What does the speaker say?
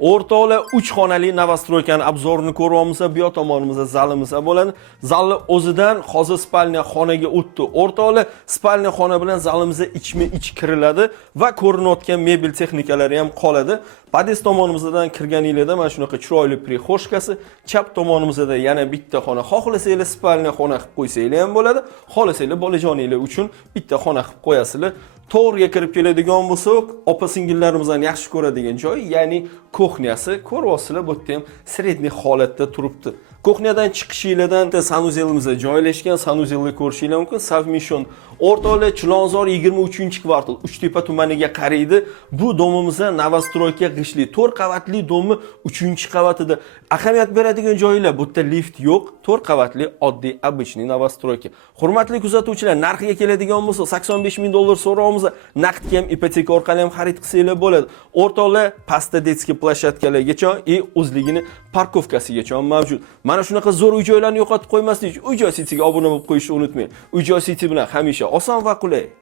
O'rtoqlar 3 xonali novostroykani obzorini ko'ryapmiz. Bu yoq tomonimizda zalimiz bo'ladi. Zalni o'zidan hozir spalniya xonaga o'tdi. O'rtoqlar spalniya xona bilan zalimizga ichma-ich kiriladi va ko'rinayotgan mebel texnikalari ham qoladi. Podest tomonimizdan kirganingizda mana shunaqa chiroyli prixoshkasi, chap tomonimizda yana bitta xona. Xohlasanglar spalniya xona qilib qo'ysanglar ham bo'ladi. Xohlasanglar bolajoninglar uchun bitta xona qilib qo'yasizlar. To'g'riga kirib keladigan bo'lsak, opa-singillarimizdan yaxshi ko'radigan joy, ya'ni kuxnyasi. Ko'ryapsizlar, bu yerda ham sredniy holatda turibdi. Kuxnyadan chiqishingizdan sanuzelimizda joylashgan, sanuzelni ko'rishingiz mumkin. Savmission o'rtoqlar Chilonzor 23-kvartal Uchtepa tumaniga qaraydi. Bu domimizda novostroyka g'ishli 4 qavatli domi 3-qavatida. Ahamiyat beradigan joylar, bu yerda lift yo'q, 4 qavatli oddiy обычный novostroyka. Hurmatli kuzatuvchilar, narxiga keladigan bo'lsa, $85,000 so'raymiz. Naqdga ham ipoteka orqali ham xarid qilsanglar bo'ladi. O'rtoqlar pastda detskiy plashatkalargacha o'zligini parkovkasigacha mavjud. Mana shunaqa zo'r uy-joylarni yo'qotib qo'ymaslik uchun Uy-joy sitiga obuna bo'lib qo'yishni unutmang. Uy-joy siti bilan hamisha oson va qulay.